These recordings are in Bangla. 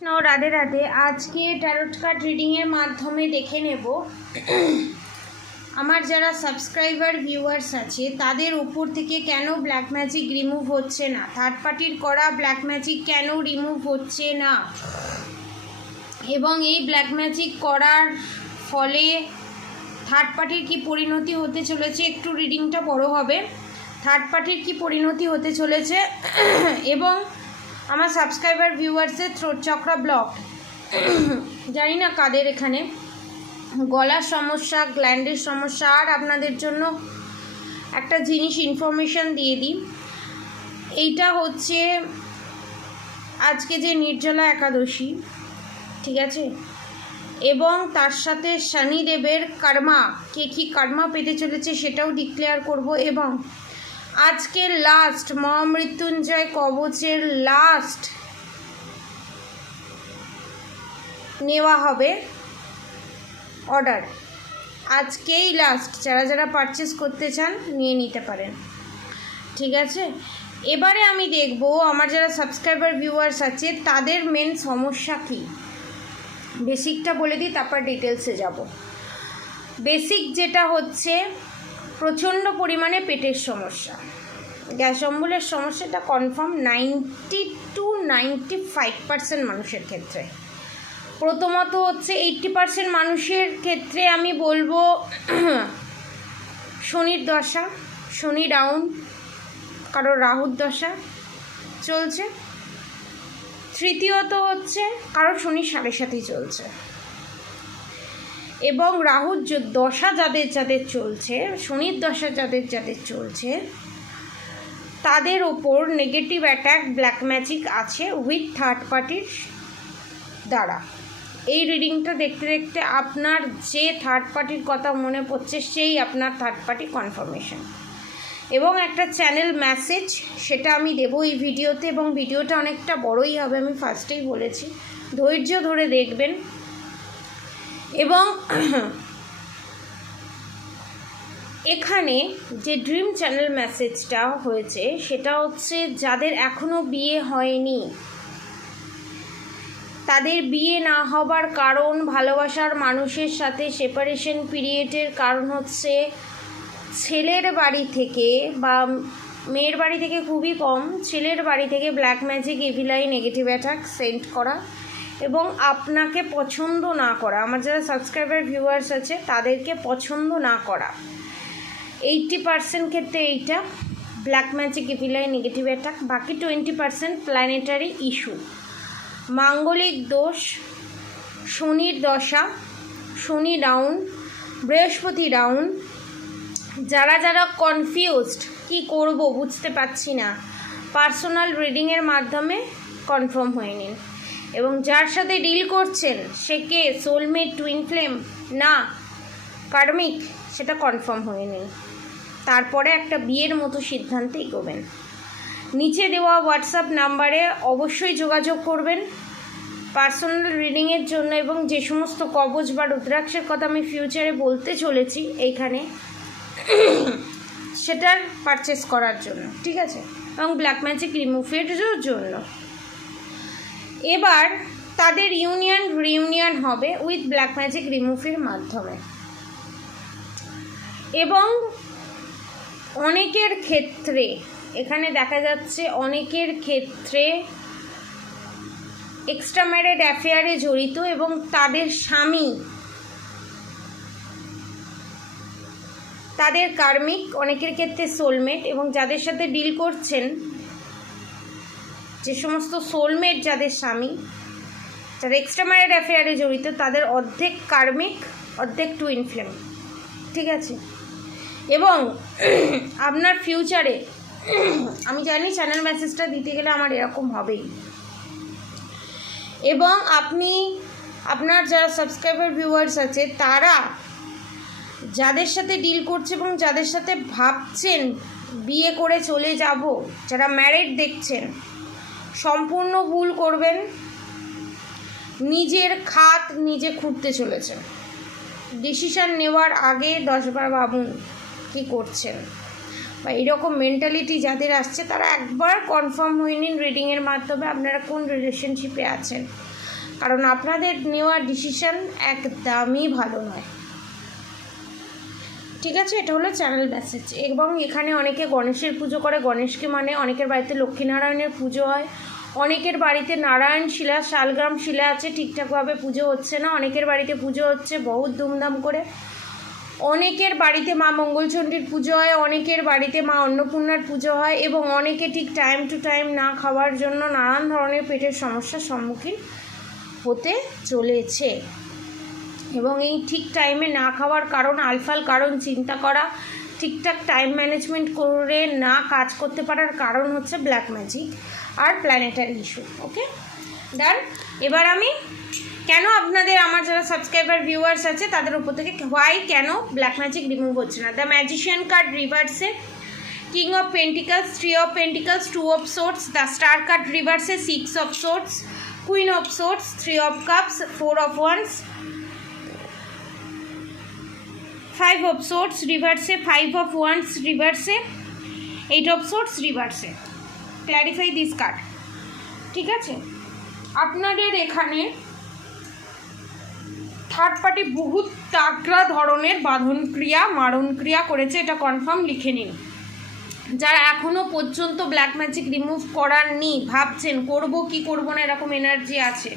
কৃষ্ণ, রাধে রাধে। আজকে ট্যারোট কার্ড রিডিংয়ের মাধ্যমে দেখে নেব। আমার যারা সাবস্ক্রাইবার ভিউয়ার্স আছে, তাদের উপর থেকে কেন ব্ল্যাক ম্যাজিক রিমুভ হচ্ছে না? থার্ড পার্টির করা ব্ল্যাক ম্যাজিক কেন রিমুভ হচ্ছে না? এবং এই ব্ল্যাক ম্যাজিক করার ফলে থার্ড পার্টির কি পরিণতি হতে চলেছে? একটু রিডিংটা বড় হবে। থার্ড পার্টির কি পরিণতি হতে চলেছে? এবং আমার সাবস্ক্রাইবার ভিউয়ার্সের থ্রোট চক্রা ব্লক জানি না কাদের এখানে। গলার সমস্যা গ্ল্যান্ডের সমস্যা, আর আপনাদের জন্য একটা জিনিস ইনফরমেশান দিয়ে দিই। এইটা হচ্ছে আজকে যে নির্জলা একাদশী, ঠিক আছে? এবং তার সাথে শনিদেবের কর্মা, কে কী কর্মা পেতে চলেছে সেটাও ডিক্লেয়ার করব এবং আজকের লাস্ট মহামৃত্যুঞ্জয় কবচের লাস্ট নেওয়া হবে অর্ডার আজকেই লাস্ট যারা যারা পারচেস করতে চান নিয়ে নিতে পারেন। ঠিক আছে? এবারে আমি দেখব আমার যারা সাবস্ক্রাইবার ভিউয়ার্স আছে, তাদের মেন সমস্যা কী? বেসিকটা বলে দিই, তারপর ডিটেলসে যাব। বেসিক যেটা হচ্ছে প্রচণ্ড পরিমাণে পেটের সমস্যা। গ্যাস অম্বলের সমস্যাটা confirm ninety two ninety five percent মানুষের ক্ষেত্রে। প্রথমত হচ্ছে এইট্টি পার্সেন্ট মানুষের ক্ষেত্রে আমি বলব শনির দশা, শনি ডাউন কারোর রাহুর দশা চলছে। তৃতীয়ত হচ্ছে কারও শনি সাড়ে সাথেই চলছে। এবং রাহুর দশা যাদের যাদের চলছে, শনির দশা যাদের যাদের চলছে, তাদের ওপর নেগেটিভ অ্যাটাক ব্ল্যাক ম্যাজিক আছে উইথ থার্ড পার্টির দ্বারা। এই রিডিংটা দেখতে দেখতে আপনার যে থার্ড পার্টির কথা মনে পড়ছে, সেই আপনার থার্ড পার্টি কনফার্মেশন এবং একটা চ্যানেল মেসেজ সেটা আমি দেবো এই ভিডিওতে এবং ভিডিওটা অনেকটা বড়ই হবে, আমি ফার্স্টেই বলেছি। ধৈর্য ধরে দেখবেন। এবং এখানে যে ড্রিম চ্যানেল মেসেজটা হয়েছে, সেটা হচ্ছে যাদের এখনও বিয়ে হয়নি। তাদের বিয়ে না হবার কারণ ভালোবাসার মানুষের সাথে সেপারেশন পিরিয়ডের কারণ হচ্ছে ছেলের বাড়ি থেকে বা মেয়ের বাড়ি থেকে খুবই কম, ছেলের বাড়ি থেকে black magic evil eye negative attack send করা। এবং আপনাকে পছন্দ না করা, আমার যারা সাবস্ক্রাইবার ভিউয়ার্স আছে, তাদেরকে পছন্দ না করা। এইটটি পার্সেন্ট ক্ষেত্রে এইটা black magic evil eye negative attack বাকি টোয়েন্টি পার্সেন্ট প্ল্যানেটারি ইস্যু মাঙ্গলিক দোষ, শনির দশা, শনি ডাউন বৃহস্পতি ডাউন যারা যারা কনফিউজড কি করব বুঝতে পারছি না। পার্সোনাল রিডিংয়ের মাধ্যমে কনফার্ম হয়ে নিন। এবং যার সাথে ডিল করছেন, সে কে? সোলমেট টুইন ফ্লেম না। কার্মিক সেটা কনফার্ম হয়ে নেই। তারপরে একটা বিয়ের মতো সিদ্ধান্তে এগোবেন। নিচে দেওয়া হোয়াটসঅ্যাপ নাম্বারে অবশ্যই যোগাযোগ করবেন। পার্সোনাল রিডিংয়ের জন্য এবং যে সমস্ত কবচ বা রুদ্রাক্ষের কথা আমি ফিউচারে বলতে চলেছি এইখানে সেটার পারচেস করার জন্য, ঠিক আছে? এবং ব্ল্যাক ম্যাজিক রিমুভের জন্য। এবার তাদের ইউনিয়ন রিউনিয়ন হবে উইথ ব্ল্যাক ম্যাজিক রিমুভের মাধ্যমে। এবং অনেকের ক্ষেত্রে, এখানে দেখা যাচ্ছে অনেকের ক্ষেত্রে এক্সট্রা ম্যারেড অ্যাফেয়ারে জড়িত এবং তাদের স্বামী, তাদের কার্মিক, অনেকের ক্ষেত্রে সোলমেট এবং যাদের সাথে ডিল করছেন যে সমস্ত সোলমেট যাদের স্বামী যারা এক্সট্রা ম্যারেড অ্যাফেয়ারে জড়িত, তাদের অর্ধেক কার্মিক অর্ধেক টু ফ্লেম ঠিক আছে? এবং আপনার ফিউচারে আমি জানি চ্যানেল মেসেজটা দিতে গেলে আমার এরকম হবেই। এবং আপনি, আপনার যারা সাবস্ক্রাইবার ভিউয়ার্স আছে, তারা যাদের সাথে ডিল করছে এবং যাদের সাথে ভাবছেন, বিয়ে করে চলে যাব, যারা ম্যারেড দেখছেন সম্পূর্ণ ভুল করবেন। নিজের খাত নিজে খুঁড়তে চলেছেন। ডিসিশান নেওয়ার আগে দশবার ভাবুন কী করছেন। বা এরকম মেন্টালিটি যাদের আসছে, তারা একবার কনফার্ম হয়ে নিন রিডিংয়ের মাধ্যমে আপনারা কোন রিলেশনশিপে আছেন। কারণ আপনাদের নেওয়া ডিসিশান একদমই ভালো নয়। ঠিক আছে, এটা হলো চ্যানেল মেসেজ এবং এখানে অনেকে গণেশের পুজো করে। গণেশকে মানে অনেকের বাড়িতে লক্ষ্মীনারায়ণের পুজো হয়। অনেকের বাড়িতে নারায়ণ শিলা, শালগ্রাম শিলা আছে, ঠিকঠাকভাবে পুজো হচ্ছে না। অনেকের বাড়িতে পুজো হচ্ছে, বহুত ধুমধাম করে। অনেকের বাড়িতে মা মঙ্গলচণ্ডীর পুজো হয়, অনেকের বাড়িতে মা অন্নপূর্ণার পুজো হয় এবং অনেকে ঠিক টাইম টু টাইম না খাওয়ার জন্য নানান ধরনের পেটের সমস্যার সম্মুখীন হতে চলেছে। এবং এই ঠিক টাইমে না খাওয়ার কারণ, আলফাল কারণ, চিন্তা করা, ঠিকঠাক টাইম ম্যানেজমেন্ট করে না কাজ করতে পারার কারণ হচ্ছে ব্ল্যাক ম্যাজিক আর প্ল্যানেটারি ইস্যু ওকে ডান এবার আমি কেন আপনাদের, আমার যারা সাবস্ক্রাইবার ভিউয়ার্স আছে, তাদের উপর থেকে হোয়াই কেন ব্ল্যাক ম্যাজিক রিমুভ হচ্ছে না? The magician card রিভার্সে king of pentacles three of pentacles two of swords the star card রিভার্সে six of swords queen of swords three of cups four of wands five of swords রিভার্সে five of wands রিভার্সে এইট অফ সোর্টস রিভার্সে ক্ল্যারিফাই দিস কার্ড ঠিক আছে? আপনাদের এখানে থার্ড পার্টি বহুত তাগড়া ধরনের বাঁধন ক্রিয়া, মারণ ক্রিয়া করেছে, এটা কনফার্ম লিখে নিন। যারা এখনও পর্যন্ত ব্ল্যাক ম্যাজিক রিমুভ করাননি ভাবছেন, করব কি করব না, এরকম এনার্জি আছে।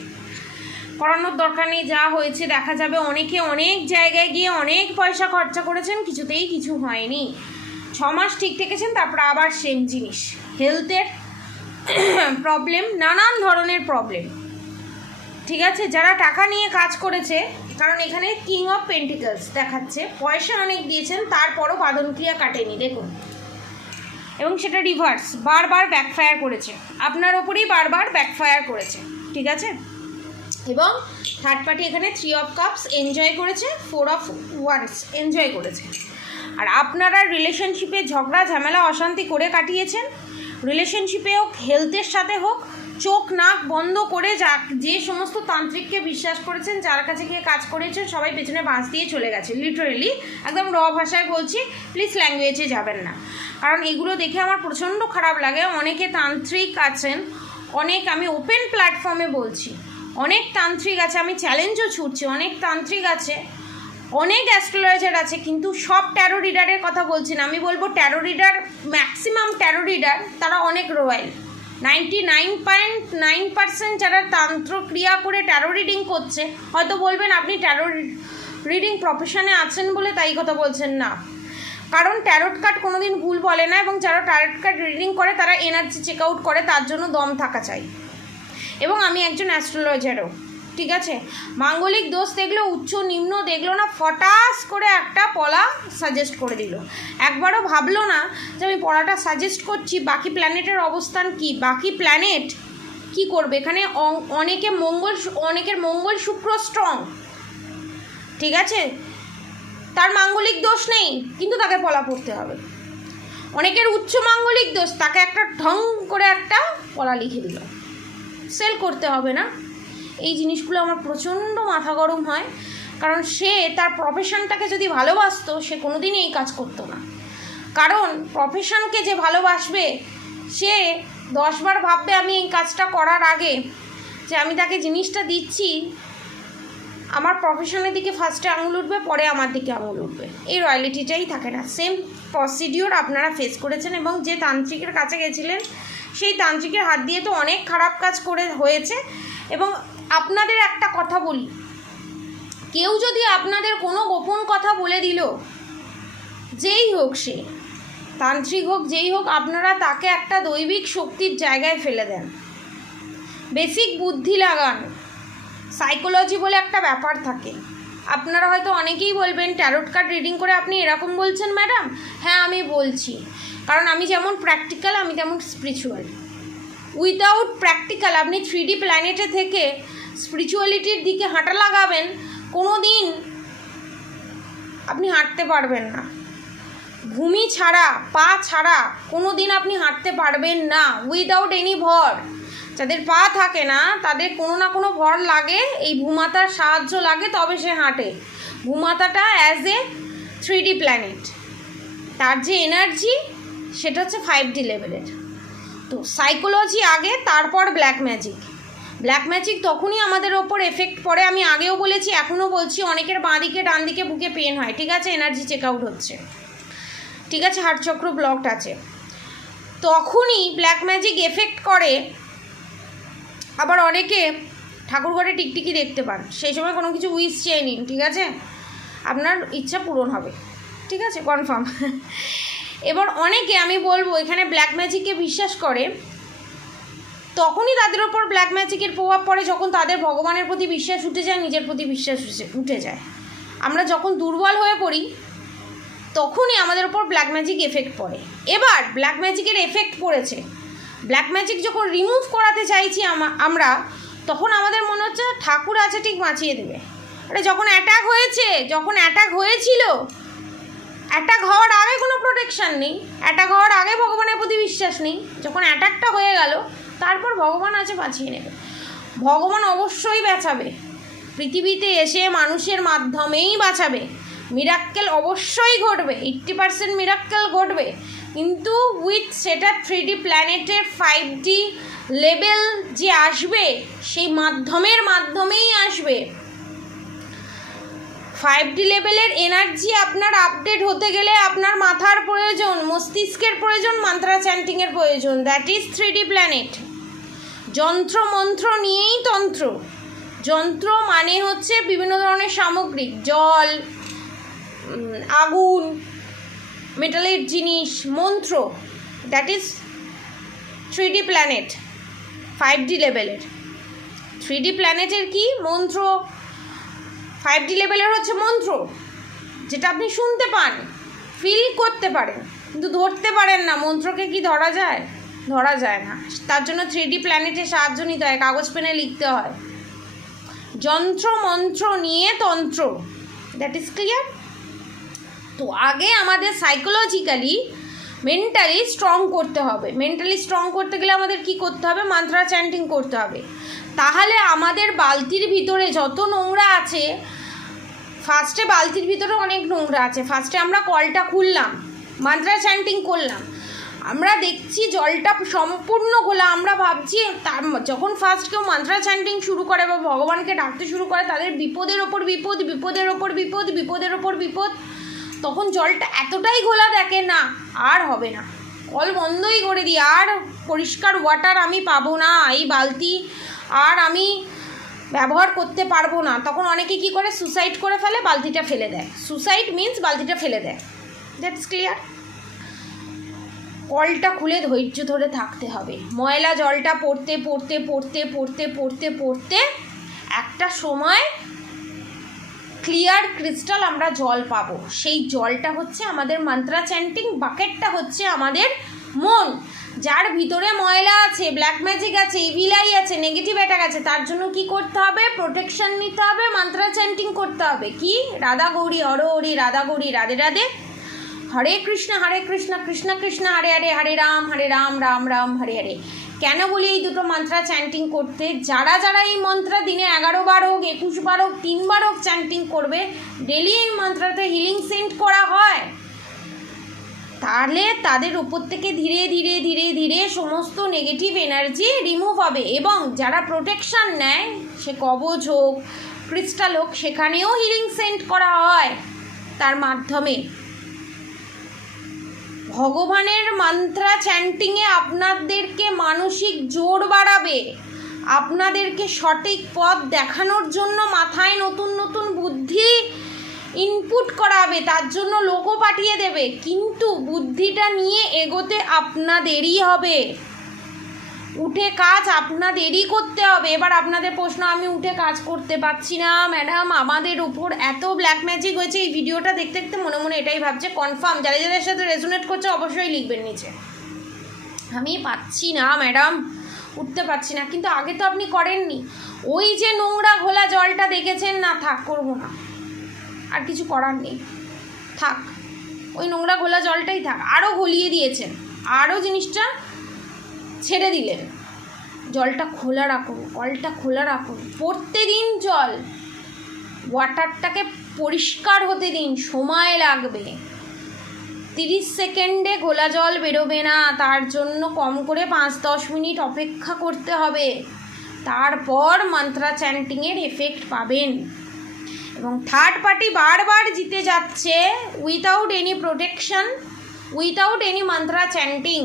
করানোর দরকার নেই, যা হয়েছে দেখা যাবে অনেকে অনেক জায়গায় গিয়ে অনেক পয়সা খরচা করেছেন, কিছুতেই কিছু হয়নি। ছ মাস ঠিক থেকেছেন, তারপর আবার সেম জিনিস। হেলথের প্রবলেম নানান ধরনের প্রবলেম ঠিক আছে? যারা টাকা নিয়ে কাজ করেছে, কারণ এখানে কিং অফ পেন্টিকলস দেখাচ্ছে, পয়সা অনেক দিয়েছেন, তারপরও বাদনক্রিয়া কাটেনি, দেখুন। এবং সেটা রিভার্স বারবার ব্যাকফায়ার করেছে। আপনার ওপরেই বারবার ব্যাকফায়ার করেছে, ঠিক আছে? এবং থার্ড পার্টি এখানে থ্রি অফ কাপস এনজয় করেছে ফোর অফ ওয়ান্স এনজয় করেছে। আর আপনারা রিলেশনশিপে ঝগড়া, ঝামেলা, অশান্তি করে কাটিয়েছেন রিলেশনশিপে হোক হেলথের সাথে হোক, চোখ নাক বন্ধ করে যা যে সমস্ত তান্ত্রিককে বিশ্বাস করেছেন, যার কাছে গিয়ে কাজ করেছেন, সবাই পেছনে বাঁশ দিয়ে চলে গেছে লিটারেলি একদম র ভাষায় বলছি প্লিজ ল্যাঙ্গুয়েজে যাবেন না। কারণ এগুলো দেখে আমার প্রচণ্ড খারাপ লাগে। অনেকে তান্ত্রিক আছেন, অনেক আমি ওপেন প্ল্যাটফর্মে বলছি, অনেক তান্ত্রিক আছে, আমি চ্যালেঞ্জও ছুটছি, অনেক তান্ত্রিক আছে অনেক অ্যাস্ট্রোলজার আছে, কিন্তু সব ট্যারো রিডারের কথা বলছি না। আমি বলব tarot reader maximum tarot reader তারা অনেক royal ninety nine point nine percent যারা তান্ত্র ক্রিয়া করে ট্যারো রিডিং করছে, হয়তো বলবেন আপনি ট্যারো রিডিং প্রফেশনে আছেন বলে তাই কথা বলছেন না। কারণ ট্যারোট কার্ড কোনোদিন ভুল বলে না এবং যারা ট্যারোট কার্ড রিডিং করে তারা এনার্জি চেক আউট করে, তার জন্য দম থাকা চাই। এবং আমি একজন অ্যাস্ট্রোলজারও ঠিক আছে? মাঙ্গলিক দোষ দেখল, উচ্চ নিম্ন দেখল না, ফটাস করে একটা পলা সাজেস্ট করে দিল। একবারও ভাবলো না যে আমি পড়াটা সাজেস্ট করছি, বাকি প্ল্যানেটের অবস্থান কি? বাকি প্ল্যানেট কি করবে? এখানে অনেকে মঙ্গল অনেকের মঙ্গল শুক্র স্ট্রং ঠিক আছে? তার মাঙ্গলিক দোষ নেই, কিন্তু তাকে পলা পড়তে হবে। অনেকের উচ্চ মাঙ্গলিক দোষ, তাকে একটা ঢং করে একটা পলা লিখে দিল। সেল করতে হবে না। এই জিনিসগুলো আমার প্রচণ্ড মাথা গরম হয়। কারণ সে তার প্রফেশনটাকে যদি ভালোবাসতো, সে কোনোদিনই এই কাজ করতো না। কারণ প্রফেশনকে যে ভালোবাসবে, সে দশবার ভাববে আমি এই কাজটা করার আগে যে আমি তাকে জিনিসটা দিচ্ছি, আমার প্রফেশনের দিকে ফার্স্টে আঙুল উঠবে, পরে আমার দিকে আঙুল উঠবে। এই রয়্যালিটিটাই থাকে না। সেম প্রসিডিওর আপনারা ফেস করেছেন এবং যে তান্ত্রিকের কাছে গেছিলেন সেই তান্ত্রিকের হাত দিয়ে তো অনেক খারাপ কাজ করে হয়েছে। এবং আপনাদের একটা কথা বলি। কেউ যদি আপনাদের কোনো গোপন কথা বলে দিল, যেই হোক সে, তান্ত্রিক হোক, যেই হোক, আপনারা তাকে একটা দৈবিক শক্তির জায়গায় ফেলে দেন। বেসিক বুদ্ধি লাগান। সাইকোলজি বলে একটা ব্যাপার থাকে। আপনারা হয়তো অনেকেই বলবেন, ট্যারোট কার্ড রিডিং করে আপনি এরকম বলছেন, ম্যাডাম? হ্যাঁ আমি বলছি। কারণ আমি যেমন প্র্যাকটিক্যাল আমি তেমন স্পিরিচুয়াল উইদাউট প্র্যাকটিক্যাল আপনি থ্রি ডি প্ল্যানেটে থেকে স্পিরিচুয়ালিটির দিকে হাঁটা লাগাবেন কোনো দিন আপনি হাঁটতে পারবেন না। ভূমি ছাড়া, পা ছাড়া কোনো দিন আপনি হাঁটতে পারবেন না উইদাউট এনি ভর। যাদের পা থাকে না, তাদের কোনো না কোনো ভর লাগে, এই ভূমাতার সাহায্য লাগে, তবে সে হাঁটে। ভূমাতাটা as a three D planet তার যে এনার্জি সেটা হচ্ছে ফাইভ ডি লেভেলের তো সাইকোলজি আগে, তারপর ব্ল্যাক ম্যাজিক ব্ল্যাক ম্যাজিক তখনই আমাদের ওপর এফেক্ট পড়ে। আমি আগেও বলেছি, এখনও বলছি, অনেকের বাঁ দিকে ডান দিকে বুকে পেন হয়। ঠিক আছে? এনার্জি চেক আউট হচ্ছে। ঠিক আছে? হার্টচক্র ব্লকড আছে। তখনই ব্ল্যাক ম্যাজিক এফেক্ট করে। আবার অনেকে ঠাকুরঘরে টিকটিকি দেখতে পান। সেই সময় কোনো কিছু উইস চেয়ে নিন। ঠিক আছে? আপনার ইচ্ছা পূরণ হবে। ঠিক আছে? কনফার্ম এবার অনেকে, আমি বলব, এখানে ব্ল্যাক ম্যাজিককে বিশ্বাস করে, তখনই তাদের ওপর ব্ল্যাক ম্যাজিকের প্রভাব পড়ে যখন তাদের ভগবানের প্রতি বিশ্বাস উঠে যায়, নিজের প্রতি বিশ্বাস উঠে- যায়। আমরা যখন দুর্বল হয়ে পড়ি, তখনই আমাদের ওপর ব্ল্যাক ম্যাজিক এফেক্ট পড়ে। এবার ব্ল্যাক ম্যাজিকের এফেক্ট পড়েছে। ব্ল্যাক ম্যাজিক যখন রিমুভ করাতে চাইছি আমরা, তখন আমাদের মনে হচ্ছে, ঠাকুর আছে, ঠিক বাঁচিয়ে দেবে। আরে যখন অ্যাটাক হয়েছে, যখন অ্যাটাক হয়েছিল অ্যাটাক হওয়ার আগে কোনো প্রোটেকশান নেই অ্যাটাক হওয়ার আগে ভগবানের প্রতি বিশ্বাস নেই, যখন অ্যাটাকটা হয়ে গেল, তারপর ভগবান আছে বাঁচিয়ে নেবে। ভগবান অবশ্যই বাঁচাবে। পৃথিবীতে এসে মানুষের মাধ্যমেই বাঁচাবে। মিরাক্কেল অবশ্যই ঘটবে এইট্টি পার্সেন্ট মিরাক্কেল ঘটবে। কিন্তু উইথ সেটা থ্রি ডি প্ল্যানেটের ফাইভ ডি লেভেল যে আসবে, সেই মাধ্যমের মাধ্যমেই আসবে। ফাইভ ডি লেভেলের এনার্জি আপনার আপডেট হতে গেলে আপনার মাথার প্রয়োজন, মস্তিষ্কের প্রয়োজন মান্ত্রা চ্যান্টিংয়ের প্রয়োজন। That is three D planet যন্ত্র, মন্ত্র নিয়েই তন্ত্র। যন্ত্র মানে হচ্ছে বিভিন্ন ধরনের সামগ্রী, জল আগুন মেটালের জিনিস, মন্ত্র। That is three D planet five D লেভেলের থ্রি ডি প্ল্যানেটের কি? মন্ত্র। ফাইভ ডি লেভেলের হচ্ছে মন্ত্র, যেটা আপনি শুনতে পান ফিল করতে পারেন, কিন্তু ধরতে পারেন না। মন্ত্রকে কি ধরা যায়? ধরা যায় না। তার জন্য থ্রি ডি প্ল্যানেটের সাহায্য নিতে হয়, কাগজ পেনে লিখতে হয়। যন্ত্র, মন্ত্র নিয়ে তন্ত্র। দ্যাট ইজ ক্লিয়ার তো আগে আমাদের সাইকোলজিক্যালি মেন্টালি স্ট্রং করতে হবে। মেন্টালি স্ট্রং করতে গেলে আমাদের কি করতে হবে? মান্ত্রা চ্যান্টিং করতে হবে। তাহলে আমাদের বালতির ভিতরে যত নোংরা আছে ফার্স্টে বালতির ভিতরে অনেক নোংরা আছে। ফার্স্টে আমরা কলটা খুললাম মান্ত্রা চ্যান্টিং করলাম। আমরা দেখছি জলটা সম্পূর্ণ খোলা। আমরা ভাবছি, তার যখন ফার্স্ট কেউ মান্ত্রা চ্যান্টিং শুরু করে বা ভগবানকে ডাকতে শুরু করে, তাদের বিপদের ওপর বিপদ, বিপদের ওপর বিপদ, বিপদের ওপর বিপদ, তখন জলটা এতটাই ঘোলা দেখে না, আর হবে না। কল বন্ধই করে দিই, আর পরিষ্কার ওয়াটার আমি পাবো না। এই বালতি আর আমি ব্যবহার করতে পারব না। তখন অনেকে কি করে? সুসাইড করে ফেলে, বালতিটা ফেলে দেয়। সুসাইড মিন্স বালতিটা ফেলে দেয়। দ্যাটস ক্লিয়ার কলটা খুলে ধৈর্য ধরে থাকতে হবে। ময়লা জলটা পড়তে পড়তে পড়তে পড়তে পড়তে পড়তে একটা সময় ক্লিয়ার ক্রিস্টাল আমরা জল পাবো। সেই জলটা হচ্ছে আমাদের মান্ত্রা চ্যান্টিং বাকেটটা হচ্ছে আমাদের মন। যার ভিতরে ময়লা আছে ব্ল্যাক ম্যাজিক আছে ইভিলাই আছে নেগেটিভ অ্যাটাক আছে, তার জন্য কি করতে হবে? প্রোটেকশন নিতে হবে মান্ত্রা চ্যান্টিং করতে হবে। কি? রাধা গৌরী হর হরি রাধা গৌরী, রাধে রাধে। হরে কৃষ্ণ হরে কৃষ্ণ কৃষ্ণ কৃষ্ণ, হরে হরে হরে রাম হরে রাম রাম রাম, হরে হরে। কেন বলি এই দুটো মন্ত্রা চ্যান্টিং করতে? যারা যারা এই মন্ত্রা দিনে এগারো বার হোক, একুশ বার হোক তিনবার হোক চ্যান্টিং করবে ডেলি এই মন্ত্রাতে হিলিং সেন্ট করা হয়। তাহলে তাদের উপর থেকে ধীরে ধীরে ধীরে ধীরে সমস্ত নেগেটিভ এনার্জি রিমুভ হবে এবং যারা প্রোটেকশান নেয়, সে কবচ হোক ক্রিস্টাল হোক, সেখানেও হিলিং সেন্ট করা হয় তার মাধ্যমে। ভগবানের মান্ত্রা চ্যান্টিংয়ে আপনাদেরকে মানসিক জোর বাড়াবে। আপনাদেরকে সঠিক পথ দেখানোর জন্য মাথায় নতুন নতুন বুদ্ধি ইনপুট করাবে, তার জন্য লোকও পাঠিয়ে দেবে। কিন্তু বুদ্ধিটা নিয়ে এগোতে আপনাদেরই হবে। উঠে কাজ আপনাদেরই করতে হবে। এবার আপনাদের প্রশ্ন, আমি উঠে কাজ করতে পারছি না। ম্যাডাম, আমাদের উপর এত ব্ল্যাক ম্যাজিক হয়েছে, এই ভিডিওটা দেখতে দেখতে মনে মনে এটাই ভাবছে কনফার্ম যারা যাদের সাথে রেজোনেট করছে, অবশ্যই লিখবেন নিচে। আমি পাচ্ছি না, ম্যাডাম, উঠতে পারছি না। কিন্তু আগে তো আপনি করেননি। ওই যে নোংরা ঘোলা জলটা দেখেছেন, না থাক, করব না। আর কিছু করার নেই। থাক, ওই নোংরা ঘোলা জলটাই থাক। আরও গলিয়ে দিয়েছেন। আরও জিনিসটা ছেড়ে দিলেন। জলটা খোলা রাখুন, কলটা খোলা রাখুন। প্রত্যেকদিন জল। ওয়াটারটাকে পরিষ্কার হতে দিন, সময় লাগবে। তিরিশ সেকেন্ডে ঘোলা জল বেরোবে না, তার জন্য কম করে পাঁচ দশ মিনিট অপেক্ষা করতে হবে। তারপর মন্ত্রা চ্যান্টিংয়ের এফেক্ট পাবেন। এবং থার্ড পার্টি বারবার জিতে যাচ্ছে without any protection without any mantra chanting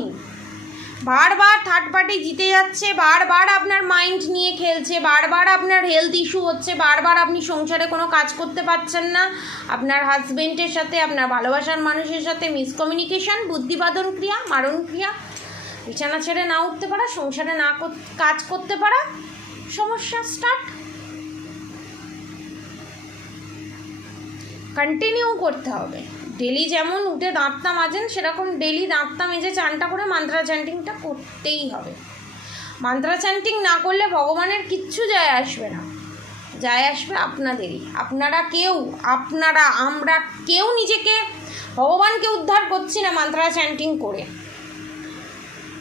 বারবার থার্ড পার্টি জিতে যাচ্ছে, বারবার আপনার মাইন্ড নিয়ে খেলছে, বারবার আপনার হেলথ ইস্যু হচ্ছে, বারবার আপনি সংসারে কোনো কাজ করতে পারছেন না। আপনার হাজবেন্ডের সাথে, আপনার ভালোবাসার মানুষের সাথে মিসকমিউনিকেশন বুদ্ধিবাদন ক্রিয়া, মারণ ক্রিয়া। বিছানা ছেড়ে না উঠতে পারা, সংসারে না কাজ করতে পারা, সমস্যা স্টার্ট কন্টিনিউ করতে হবে। ডেলি যেমন উঠে দাঁতটা মাজেন, সেরকম ডেলি দাঁতটা মেজে চানটা করে মান্ত্রা চ্যান্টিংটা করতেই হবে। মান্ত্রা চ্যান্টিং না করলে ভগবানের কিচ্ছু যায় আসবে না। যায় আসবে আপনাদেরই। আপনারা কেউ, আপনারা, আমরা কেউ নিজেকে, ভগবানকে উদ্ধার করছি না মান্ত্রা চ্যান্টিং করে।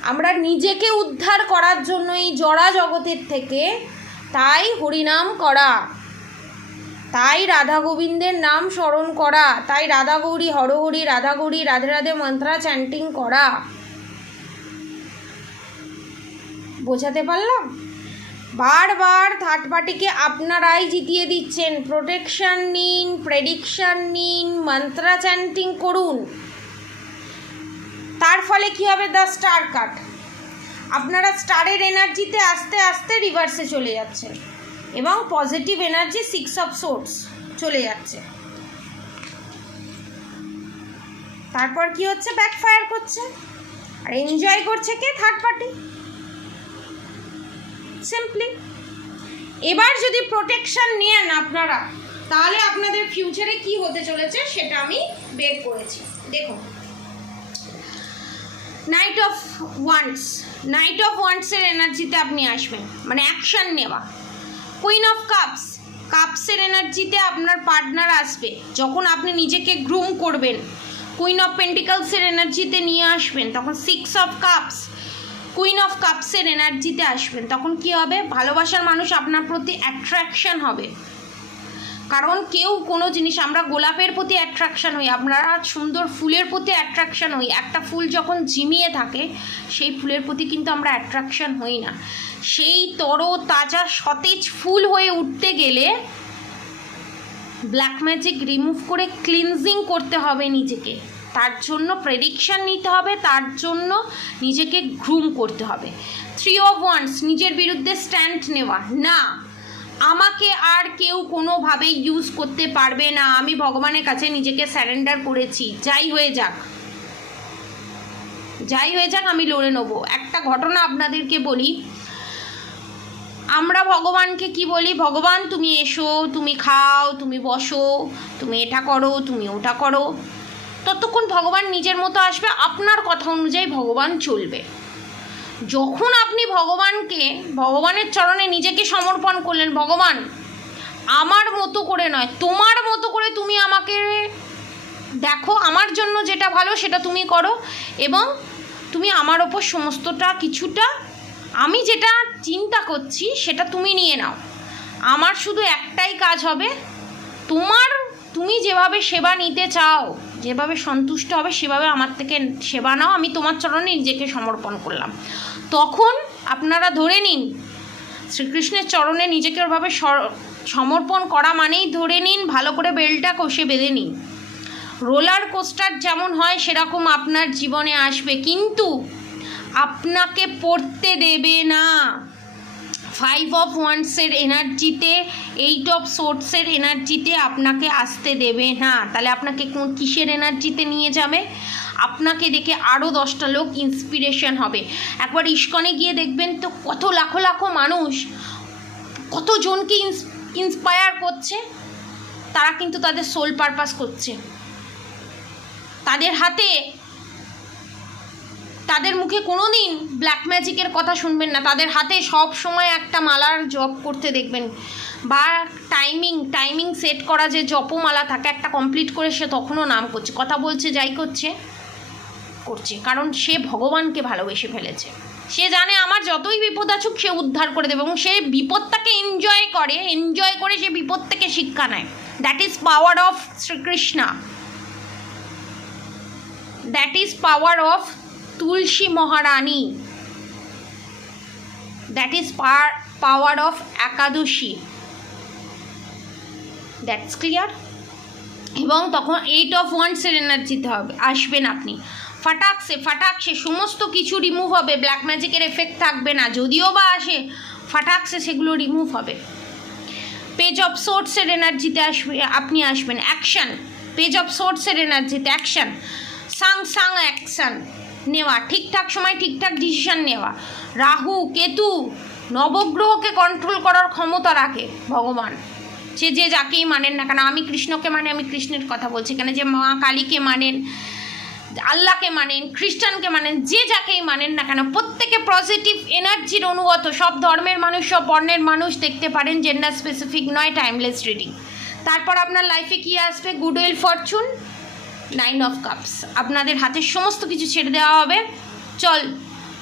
আমরা নিজেকে উদ্ধার করার জন্য এই জড়া জগতের থেকে তাই হরিনাম করা। তাই রাধা গোবিন্দের নাম স্মরণ করা, তাই রাধা গৌরী হরহরি রাধা গৌরী, রাধে রাধে মন্ত্রা চ্যান্টিং করা। বোঝাতে পারলাম? বারবার থার্ড পার্টিকে আপনারাই জিতিয়ে দিচ্ছেন। প্রোটেকশান নিন প্রেডিকশান নিন, মন্ত্রা চ্যান্টিং করুন। তার ফলে কী হবে? দ্য স্টার কাট আপনারা স্টারের এনার্জিতে আস্তে আস্তে রিভার্সে চলে যাচ্ছেন। এবং positive energy six of swords চলে যাচ্ছে। তারপর কি হচ্ছে? ব্যাকফায়ার করছে। আর এনজয় করছে কে? থার্ড পার্টি সিম্পলি এবার যদি প্রোটেকশন নেন আপনারা, তাহলে আপনাদের ফিউচারে কি হতে চলেছে সেটা আমি বের করেছি। দেখুন। Knight of wands knight of ওয়ান্সের এনার্জিতে আপনি আসবেন। মানে অ্যাকশন নেওয়া। কুইন অফ কাপস কাপসের এনার্জিতে আপনার পার্টনার আসবে। যখন আপনি নিজেকে গ্রুম করবেন কুইন অফ পেন্টিকালসের এনার্জিতে নিয়ে আসবেন, তখন six of cups queen of কাপসের এনার্জিতে আসবেন। তখন কি হবে? ভালোবাসার মানুষ আপনার প্রতি অ্যাট্রাকশন হবে। কারণ কেউ কোনো জিনিস, আমরা গোলাপের প্রতি অ্যাট্রাকশন হই আপনারা সুন্দর ফুলের প্রতি অ্যাট্রাকশন হই। একটা ফুল যখন ঝিমিয়ে থাকে, সেই ফুলের প্রতি কিন্তু আমরা অ্যাট্রাকশন হই না। সেই তর তাজা সতেজ ফুল হয়ে উঠতে গেলে ব্ল্যাক ম্যাজিক রিমুভ করে ক্লিনজিং করতে হবে নিজেকে। তার জন্য প্রেডিকশান নিতে হবে, তার জন্য নিজেকে গ্রুম করতে হবে। থ্রি অফ ওয়ান্স নিজের বিরুদ্ধে স্ট্যান্ড নেওয়া। না, আমাকে আর কেউ কোনোভাবে ইউজ করতে পারবে না। আমি ভগবানের কাছে নিজেকে স্যারেন্ডার করেছি। যাই হয়ে যাক। যাই হয়ে যাক, আমি লড়ে নেব। একটা ঘটনা আপনাদেরকে বলি। আমরা ভগবানকে কি বলি? ভগবান, তুমি এসো, তুমি খাও, তুমি বসো, তুমি এটা করো, তুমি ওটা করো। ততক্ষণ ভগবান নিজের মতো আসবে, আপনার কথা অনুযায়ী ভগবান চলবে। যখন আপনি ভগবানকে, ভগবানের চরণে নিজেকে সমর্পণ করলেন, ভগবান, আমার মতো করে নয়, তোমার মতো করে তুমি আমাকে দেখো, আমার জন্য যেটা ভালো সেটা তুমি করো, এবং তুমি আমার ওপর সমস্তটা কিছুটা আমি যেটা চিন্তা করছি, সেটা তুমি নিয়ে নাও। আমার শুধু একটাই কাজ হবে, তোমার তুমি যেভাবে সেবা নিতে চাও, যেভাবে সন্তুষ্ট হবে, সেভাবে আমার থেকে সেবা নাও, আমি তোমার চরণে নিজেকে সমর্পণ করলাম। তখন আপনারা ধরে নিন, শ্রীকৃষ্ণের চরণে নিজেকে ওভাবে সমর্পণ করা মানেই ধরে নিন, ভালো করে বেলটা কষে বেঁধে নিন। রোলার কোস্টার যেমন হয়, সেরকম আপনার জীবনে আসবে। কিন্তু আপনাকে পড়তে দেবে না। ফাইভ অফ ওয়ান্সের এনার্জিতে এইট অফ সোর্সের এনার্জিতে আপনাকে আসতে দেবে না। তাহলে আপনাকে কোন কিসের এনার্জিতে নিয়ে যাবে? আপনাকে দেখে আরও দশটা লোক ইন্সপিরেশন হবে। একবার ইস্কনে গিয়ে দেখবেন তো কত লাখো লাখো মানুষ কতজনকে ইন্সপায়ার করছে, তারা কিন্তু তাদের সোল পারপাস করছে। তাদের হাতে তাদের মুখে কোনো দিন ব্ল্যাক ম্যাজিকের কথা শুনবেন না। তাদের হাতে সব সময় একটা মালার জপ করতে দেখবেন। বা টাইমিং টাইমিং সেট করা যে জপমালা থাকে, একটা কমপ্লিট করে সে তখনও নাম করছে। কথা বলছে, যাই করছে করছে। কারণ সে ভগবানকে ভালোবেসে ফেলেছে। সে জানে আমার যতই বিপদ আসুক, সে উদ্ধার করে দেবে এবং সে বিপদটাকে এনজয় করে এনজয় করে সে বিপদ থেকে শিক্ষা নেয়। That is power of Shrikrishna that is power of Tulsi Maharani. That is power of Ekadashi. That's clear এবং তখন এইট অফ ওয়ান্সের এনার্জিতে হবে, আসবেন আপনি। ফাটাকসে ফাটাকসে সমস্ত কিছু রিমুভ হবে ব্ল্যাক ম্যাজিকের এফেক্ট থাকবে না। যদিও বা আসে ফাটাকসে সেগুলো রিমুভ হবে। পেজ অফ সোর্সের এনার্জিতে আসবে, আপনি আসবেন। অ্যাকশন পেজ অফ সোর্সের এনার্জিতে অ্যাকশন সাং সাং অ্যাকশন নেওয়া, ঠিকঠাক সময় ঠিকঠাক ডিসিশন নেওয়া। রাহু, কেতু নবগ্রহকে কন্ট্রোল করার ক্ষমতা রাখে ভগবান। সে যে যাকেই মানেন না কেন, আমি কৃষ্ণকে মানে আমি কৃষ্ণের কথা বলছি কেন যে মা কালীকে মানেন, আল্লাহকে মানেন, খ্রিস্টানকে মানেন, যে যাকেই মানেন না কেন, প্রত্যেকে পজিটিভ এনার্জির অনুগত। সব ধর্মের মানুষ, সব বর্ণের মানুষ দেখতে পারেন জেন্ডার স্পেসিফিক নয় টাইমলেস রিডিং তারপর আপনার লাইফে কি আসবে? Good will fortune nine of cups আপনাদের হাতে সমস্ত কিছু ছেড়ে দেওয়া হবে। চল,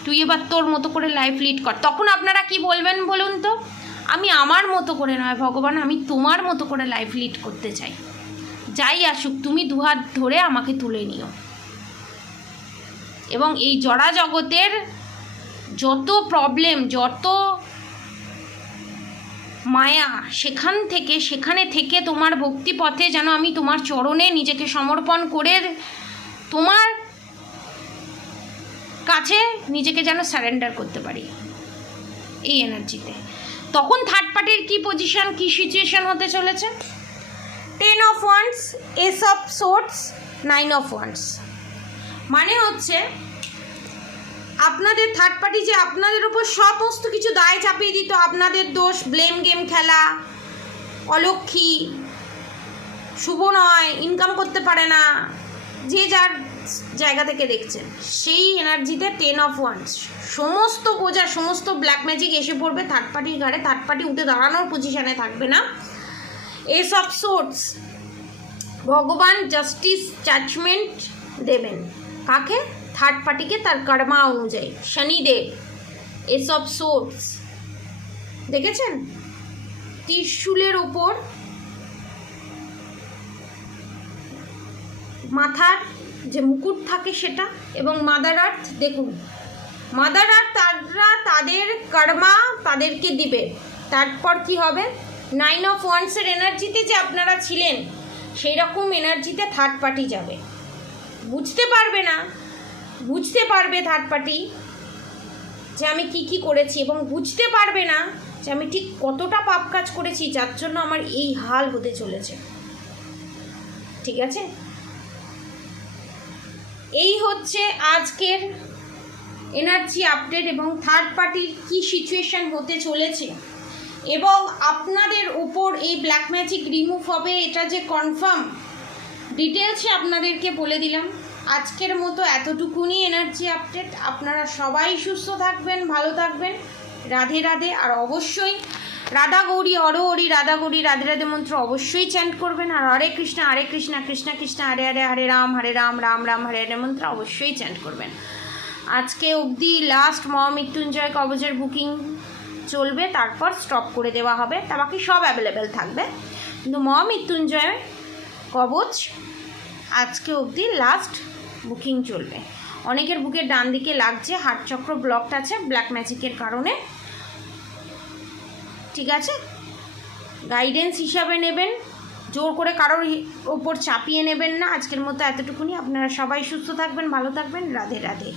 তুই এবার তোর মতো করে লাইফ লিড কর। তখন আপনারা কি বলবেন বলুন তো? আমি আমার মতো করে নয় ভগবান, আমি তোমার মতো করে লাইফ লিড করতে চাই। যাই আসুক, তুমি দুহাত ধরে আমাকে তুলে নিও। এবং এই জড়া জগতের যত প্রবলেম যত মায়া সেখান থেকে সেখানে থেকে তোমার ভক্তি পথে যেন আমি তোমার চরণে নিজেকে সমর্পণ করে তোমার কাছে নিজেকে যেন সারেন্ডার করতে পারি এই এনার্জিতে তখন থার্ড পার্টির কি পজিশন কি সিচুয়েশন হতে চলেছে? Ten of wands ace of swords nine of wands মানে হচ্ছে আপনাদের থার্ড পার্টি যে আপনাদের উপর সমস্ত কিছু দায় চাপিয়ে দিত, আপনাদের দোষ ব্লেম গেম খেলা, অলক্ষী, শুভ নয় ইনকাম করতে পারে না, যে যার জায়গা থেকে দেখছেন, সেই এনার্জিতে টেন অফ ওয়ান্স সমস্ত বোঝা সমস্ত ব্ল্যাক ম্যাজিক এসে পড়বে থার্ড পার্টির ঘাড়ে থার্ড পার্টি উঠে দাঁড়ানোর পজিশনে থাকবে না। এস অফ সোর্টস ভগবান জাস্টিস জাজমেন্ট দেবেন। কাকে? থার্ড পার্টিকে তার কর্মা অনুযায়ী শনিদেব এসব সোর্স দেখেছেন ত্রিশূলের ওপর মাথার যে মুকুট থাকে সেটা এবং মাদার আর্থ দেখুন মাদার আর্থ তারা তাদের কর্মা তাদেরকে দিবে। তারপর কি হবে? নাইন অফ ওয়ান্সের এনার্জিতে যে আপনারা ছিলেন, সেই রকম এনার্জিতে থার্ড পার্টি যাবে। বুঝতে পারবে না? বুঝতে পারবে থার্ড পার্টি যে আমি কি কি করেছি এবং বুঝতে পারবে না যে আমি ঠিক কতটা পাপ কাজ করেছি, যার জন্য আমার এই হাল হতে চলেছে। ঠিক আছে? এই হচ্ছে আজকের এনার্জি আপডেট এবং থার্ড পার্টির কি সিচুয়েশন হতে চলেছে। এবং আপনাদের উপর এই ব্ল্যাক ম্যাজিক রিমুভ হবে, এটা যে কনফার্ম ডিটেলসে আপনাদেরকে বলে দিলাম। আজকের মতো এতটুকুনি এনার্জি আপডেট আপনারা সবাই সুস্থ থাকবেন, ভালো থাকবেন। রাধে রাধে, আর অবশ্যই রাধা গৌরী হর হরি রাধা গৌরী, রাধে রাধে মন্ত্র অবশ্যই চ্যান্ট করবেন। আর হরে কৃষ্ণ হরে কৃষ্ণ কৃষ্ণ কৃষ্ণ, হরে হরে হরে রাম হরে রাম রাম রাম, হরে হরে মন্ত্র অবশ্যই চ্যান্ট করবেন। আজকে অবধি লাস্ট মহামৃত্যুঞ্জয় কবচের বুকিং চলবে, তারপর স্টপ করে দেওয়া হবে। তা বাকি সব অ্যাভেলেবেল থাকবে। কিন্তু মহামৃত্যুঞ্জয় কবচ আজকে অবধি লাস্ট বুকিং চলবে। অনেকের বুকের ডান দিকে লাগছে হাটচক্র ব্লকড আছে ব্ল্যাক ম্যাজিকের কারণে। ঠিক আছে? গাইডেন্স হিসাবে নেবেন, জোর করে কারোর ওপর চাপিয়ে নেবেন না। আজকের মতো এতটুকুনি। আপনারা সবাই সুস্থ থাকবেন, ভালো থাকবেন। রাধে রাধে।